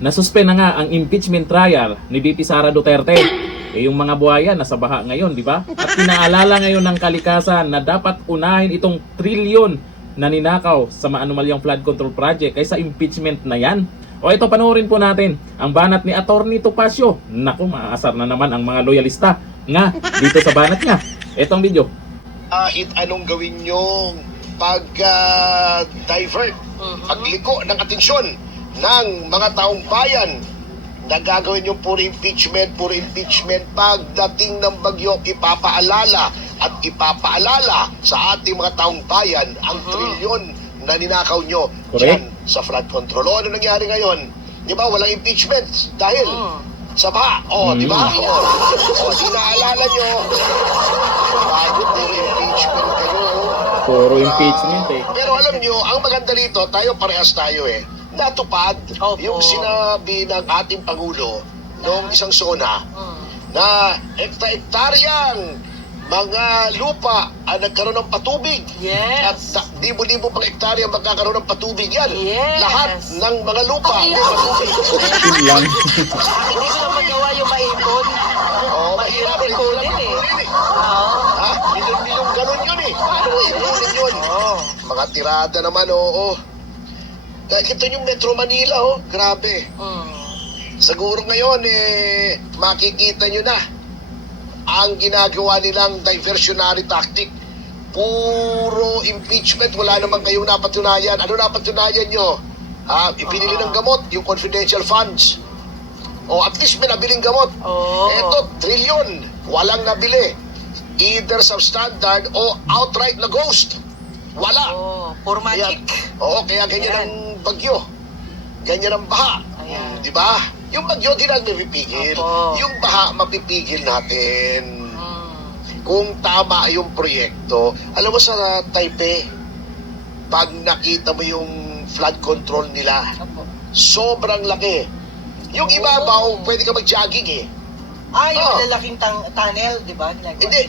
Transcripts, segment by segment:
nasuspend na nga ang impeachment trial ni VP Sara Duterte. Yung mga buhaya nasa baha ngayon, di ba? At pinaalala ngayon ng kalikasan na dapat unahin itong trilyon na ninakaw sa maanumalyang flood control project kaysa impeachment na yan. O ito, panoorin po natin ang banat ni Atty. Topacio. Naku, maaasar na naman ang mga loyalista nga dito sa banat niya. Itong video. Anong gawin yung pag-divert, pagliko ng atensyon ng mga taong bayan na gagawin yung puro impeachment pagdating ng bagyo, ipapaalala sa ating mga taong bayan ang trilyon na ninakaw nyo dyan sa flood control. O, ano nangyari ngayon? Di ba, walang impeachment dahil sa baha. O, di ba? O, di naalala nyo, bago puro impeachment kayo. Puro impeachment eh. Pero alam nyo, ang maganda dito, parehas tayo eh. Natupad yung sinabi ng ating Pangulo noong isang SONA na hektaryang mga lupa ang nagkaroon ng patubig. Yes. At libo-libo pang hektarya magkakaroon ng patubig yan. Yes. Lahat ng mga lupa may patubig. Yun lang. Hindi ko na magawa yung maipon. Mahirap ipunin eh. Ha? Bilong ganun yun eh. Paano ipunin yun? Mga tirada naman, oo. Kita yung Metro Manila, grabe. Siguro ngayon, makikita nyo na ang ginagawa nilang diversionary tactic. Puro impeachment, wala naman kayong napatunayan. Ano napatunayan nyo? Ipinili ng gamot, yung confidential funds. O at least may nabiling gamot. Eto, trilyon, walang nabili. Either substandard o outright na ghost. Wala. Puro magic. Kaya ganyan ang bagyo. Ganyan ang baha. Di ba? Yung bagyo, di natin mapipigil. Yung baha, mapipigil natin. Kung tama yung proyekto. Alam mo sa Taipei, pag nakita mo yung flood control nila, sobrang laki. Yung ibabaw, pwede ka mag-jogging eh. Yung malalaking tunnel, di ba? Hindi,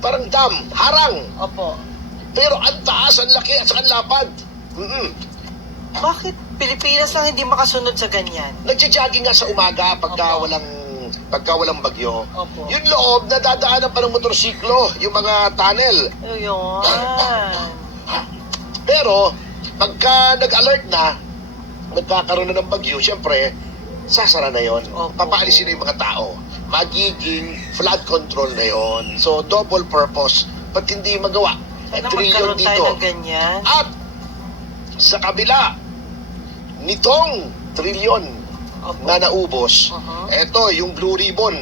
parang dam, harang. Opo. Pero ang taas, ang laki, at saka ang lapad. Bakit Pilipinas lang hindi makasunod sa ganyan? Nagja-jogging nga sa umaga pagka walang bagyo. Opo. Yung loob, nadadaanan pa ng motorsiklo, yung mga tunnel. Yun. Pero, pagka nag-alert na, magkakaroon na ng bagyo, syempre, sasara na yon. Papaalisin na yung mga tao. Magiging flood control na yon. So, double purpose. Ba't hindi magawa? Sana Trillion magkaroon dito. tayo ng ganyan. At sa kabila nitong trilyon na naubos, eto yung Blue Ribbon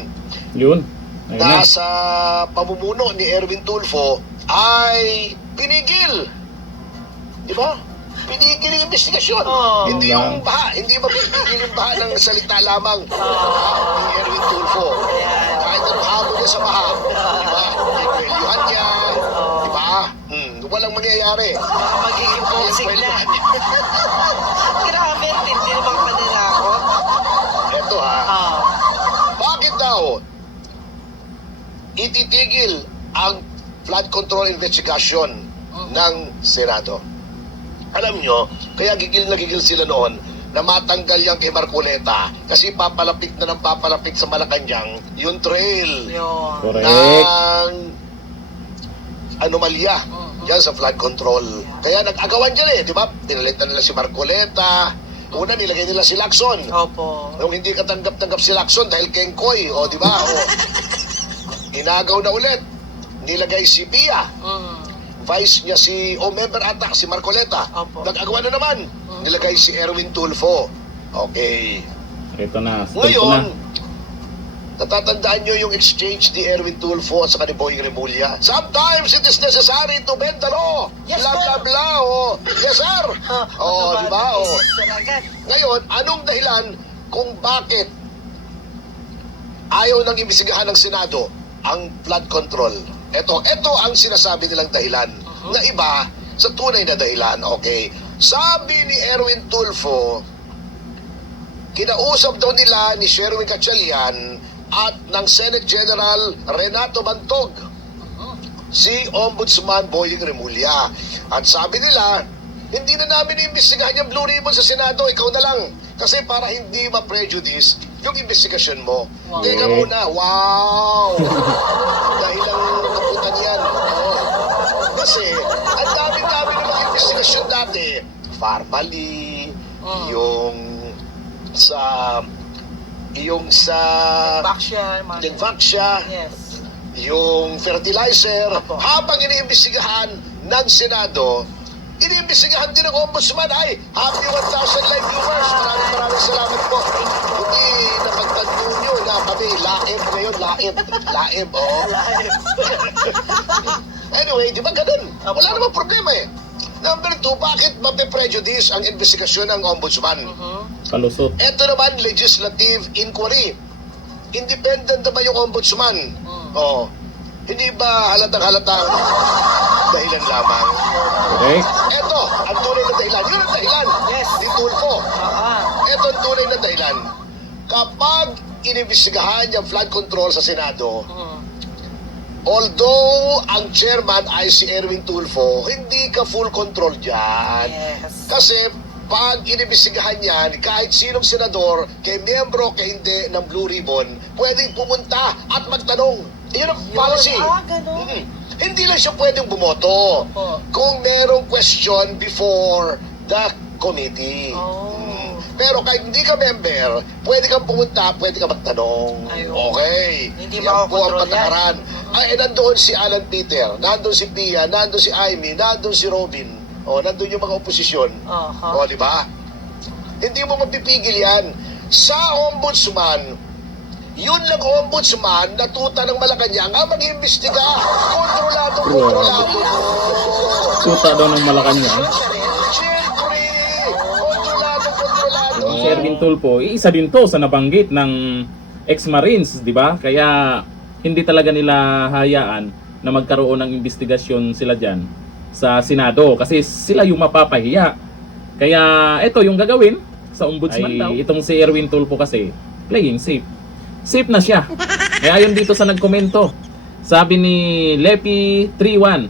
Yun. Ayun na. nasa pamumuno ni Erwin Tulfo ay pinigil. Di ba? Pinigil yung investigasyon. Hindi yung baha. Hindi mapipigil yung baha ng salita lamang ni Erwin Tulfo. Kahit anong hamon niya sa baha. Di ba? Ikwelyuhan niya. Di ba? Walang mangyayari. Baka magiging boxing na. Grabe, hindi naman panilakot. Eto bakit daw ititigil ang flood control investigation ng Senado? Alam nyo, kaya gigil na gigil sila noon na matanggal yan kay Marcoleta kasi papalapit na ng papalapit sa Malacanang yung trail Correct. ng anomalya yan sa flood control. Kaya nag-agawan dyan di ba? Pinalitan nila si Marcoleta. Una, nilagay nila si Lacson. Opo. Nung hindi katanggap-tanggap si Lacson dahil kengkoy, di ba? Inagaw na ulit. Nilagay si Pia. Vice niya member ata, si Marcoleta. Nag-agawan na naman. Nilagay si Erwin Tulfo. Okay. Ito na. Ngayon, natatandaan nyo yung exchange ni Erwin Tulfo at saka ni Boying Remulla. Sometimes it is necessary to bend the law. Yes, blah, blah, blah. Yes, sir. Di ba? Ngayon, anong dahilan kung bakit ayaw nang imbestigahan ng Senado ang flood control? Ito ang sinasabi nilang dahilan na iba sa tunay na dahilan. Okay. Sabi ni Erwin Tulfo, kinausap daw nila ni Sherwin Gatchalian at ng Senate General Renato Bantog si Ombudsman Boying Remulla. At sabi nila, hindi na namin iimbestigahan yung Blue Ribbon sa Senado, ikaw na lang. Kasi para hindi ma-prejudice yung investigasyon mo. Wow. Teka muna, wow! Dahil ang naputan yan. Oo. Kasi, ang dami-dami namang investigasyon dati. Formally, yung sa Baksya, Denvaksya, Yes. yung fertilizer, Opo. habang iniimbestigahan ng Senado, iniimbestigahan din ng Ombudsman. Ay, happy 1,000 live viewers. Maraming salamat po. Hindi napagtanto nyo na kami laib ngayon, laib, oh. Anyway, di ba ganun? Wala namang problema eh. Number 2, bakit mape-prejudice ang investigasyon ng Ombudsman? Kalusot. Ito naman, legislative inquiry. Independent naman yung ombudsman. Oh. Hindi ba halatang-halatang dahilan lamang? Correct. Ito, ang tunay na dahilan. Yun ang dahilan. Yes. Di Tulfo. Ah, Ito ang tunay na dahilan. Kapag inimbestigahan yung flood control sa Senado, although ang chairman ay si Erwin Tulfo, hindi ka full control dyan. Yes. Kasi pag inimbestigahan yan, kahit sinong senador, kay miyembro, kay hindi ng Blue Ribbon, pwedeng pumunta at magtanong. Yun ang policy. Ganun. Hindi lang siya pwedeng bumoto Opo. kung merong question before the committee. Oh. Pero kahit hindi ka member, pwede kang pumunta, pwede ka magtanong. Ayun. Okay. Hindi Yan po ang makakontrol yan. patakaran. Ay, nandoon si Alan Peter, nandoon si Pia, nandoon si Amy, nandoon si Robin. O, nandoon yung mga oposisyon. Aha. O, di ba? Hindi mo mapipigil yan. Sa ombudsman, yun lang ombudsman na tuta ng Malacanang ang mag-iimbestiga. Kontrolado. Tuta daw ng Malacanang. Siyempre, kontrolado. Si Erwin Tulfo, isa din to sa nabanggit ng ex-Marines, di ba? Kaya hindi talaga nila hayaan na magkaroon ng investigasyon sila dyan sa Senado kasi sila yung mapapahiya. Kaya ito yung gagawin sa ombudsman daw. Itong si Erwin Tulfo kasi playing safe. Safe na siya. Kaya ayon dito sa nagkomento, sabi ni Lepi31,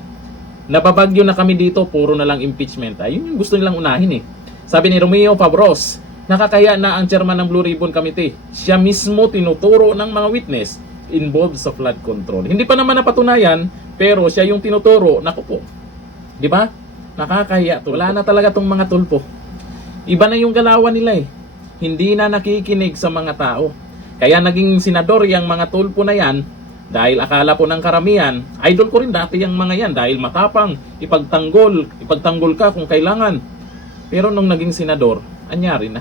nababagyo na kami dito, puro na lang impeachment. Ayun yung gusto nilang unahin eh. Sabi ni Romeo Fabros, nakakaya na ang chairman ng Blue Ribbon Committee. Siya mismo tinuturo ng mga witness involved sa flood control. Hindi pa naman napatunayan, pero siya yung tinuturo. Naku po. Di ba? Nakakaya to. Wala na talaga tong mga Tulfo. Iba na yung galawan nila eh. Hindi na nakikinig sa mga tao. Kaya naging senador yung mga Tulfo na yan dahil akala po ng karamihan, idol ko rin dati yung mga yan dahil matapang, ipagtanggol ka kung kailangan. Pero nung naging senador, anyari na.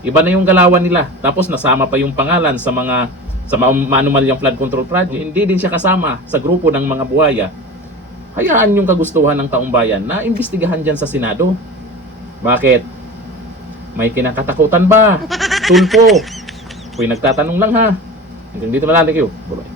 Iba na yung galawan nila. Tapos nasama pa yung pangalan sa mga manumalyang flood control project. Hindi din siya kasama sa grupo ng mga buhaya. Hayaan yung kagustuhan ng taong bayan na imbestigahan dyan sa Senado. Bakit? May kinakatakutan ba? Tulfo. Kung nagtatanong lang ha. Hanggang dito na lang. Thank you. Bye-bye.